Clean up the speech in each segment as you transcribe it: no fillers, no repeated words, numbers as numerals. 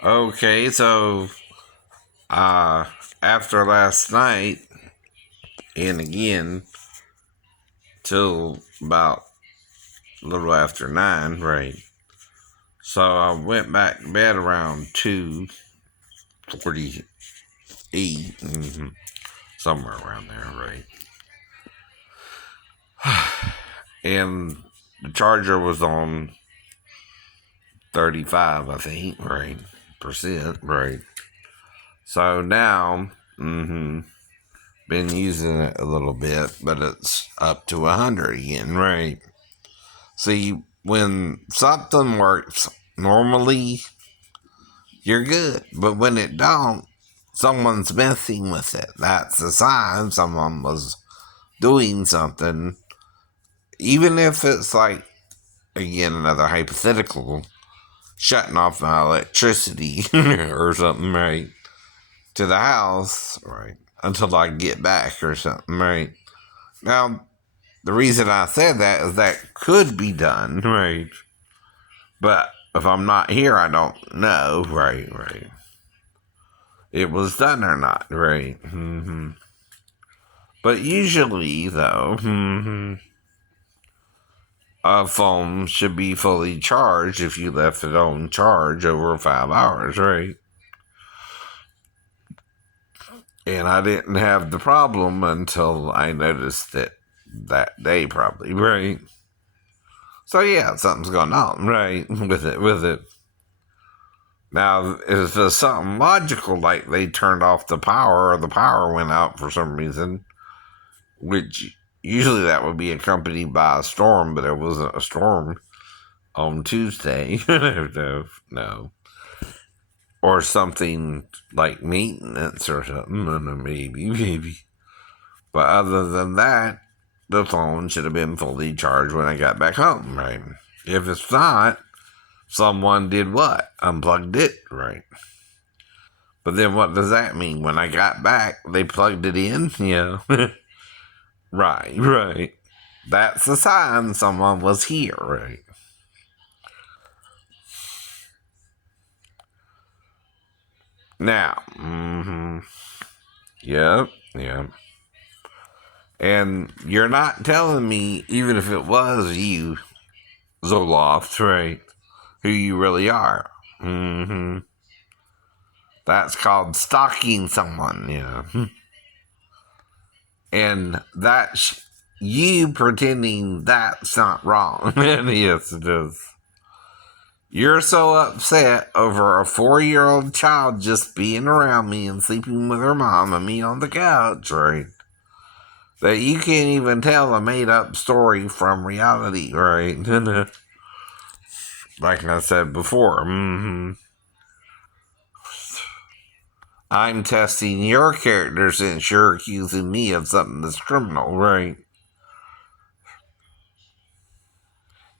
Okay, so uh after last night and again till about a little after 9, right? So I went back to bed around 2:48, somewhere around there, right? And the charger was on 35, I think, right? Percent, right? So now, been using it a little bit, but it's up to 100 again, right? See, when something works normally, you're good. But when it don't, someone's messing with it. That's a sign someone was doing something. Even if it's like, again, another hypothetical, shutting off my electricity or something, right? To the house, right? Until I get back or something, right? Now, the reason I said that is that could be done, right? But if I'm not here, I don't know, right? Right. It was done or not, right? But usually, though, a phone should be fully charged if you left it on charge over 5 hours, right? And I didn't have the problem until I noticed it that day, probably, right? So yeah, something's going on, right? With it. Now, if it's something logical, like they turned off the power or the power went out for some reason, which usually that would be accompanied by a storm, but it wasn't a storm on Tuesday. No. Or something like maintenance or something, maybe. But other than that, the phone should have been fully charged when I got back home, right? If it's not, someone did what? Unplugged it, right? But then what does that mean? When I got back, they plugged it in? Yeah. Right. That's a sign someone was here, right? Now, yep. And you're not telling me, even if it was you, Zoloft, right, who you really are. That's called stalking someone, And that's you pretending that's not wrong. And yes, it is. You're so upset over a 4-year-old child just being around me and sleeping with her mom and me on the couch, right? That you can't even tell a made up story from reality, right? Like I said before, I'm testing your character since you're accusing me of something that's criminal, right?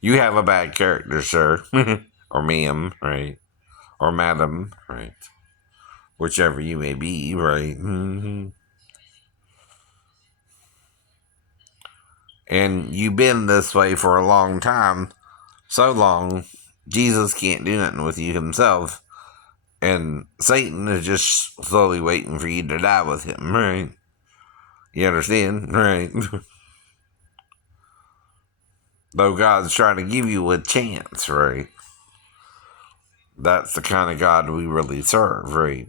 You have a bad character, sir. Or ma'am, right? Or madam, right? Whichever you may be, right? And you've been this way for a long time. So long, Jesus can't do nothing with you himself. And Satan is just slowly waiting for you to die with him, right? You understand? Right. Though God's trying to give you a chance, right? That's the kind of God we really serve, right?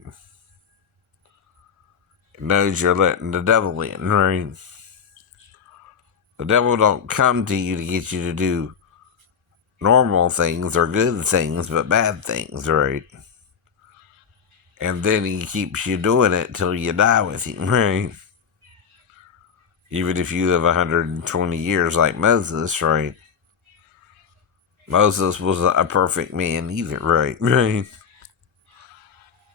It knows you're letting the devil in, right? The devil don't come to you to get you to do normal things or good things, but bad things, right? And then he keeps you doing it till you die with him, right? Even if you live 120 years like Moses, right? Moses was a perfect man either, right? Right.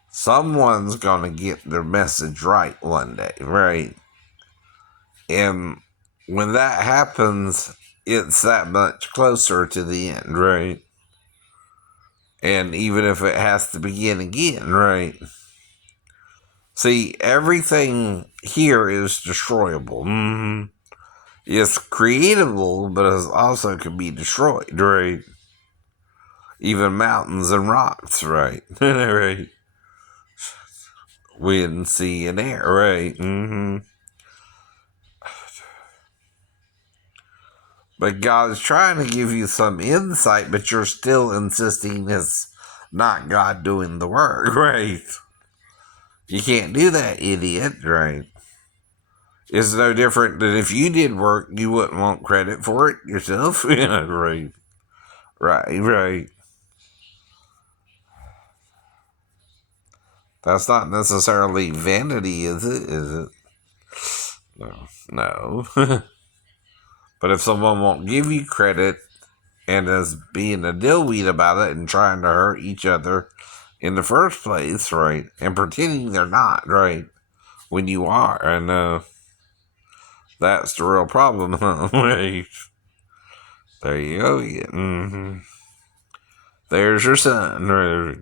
Someone's gonna get their message right one day, right? And when that happens, it's that much closer to the end, right? And even if it has to begin again, right? See, everything here is destroyable. It's creatable, but it also can be destroyed, right? even mountains and rocks, right? Right. Wind, sea, and air, right? But God's trying to give you some insight, but you're still insisting it's not God doing the work, right? You can't do that, idiot, right? It's no different than if you did work, you wouldn't want credit for it yourself. Yeah, right. Right. That's not necessarily vanity, is it? Is it? No. But if someone won't give you credit and is being a dillweed about it and trying to hurt each other in the first place, right? And pretending they're not, right? When you are, and that's the real problem, huh? Right. There you go. Yeah. There's your son. Right.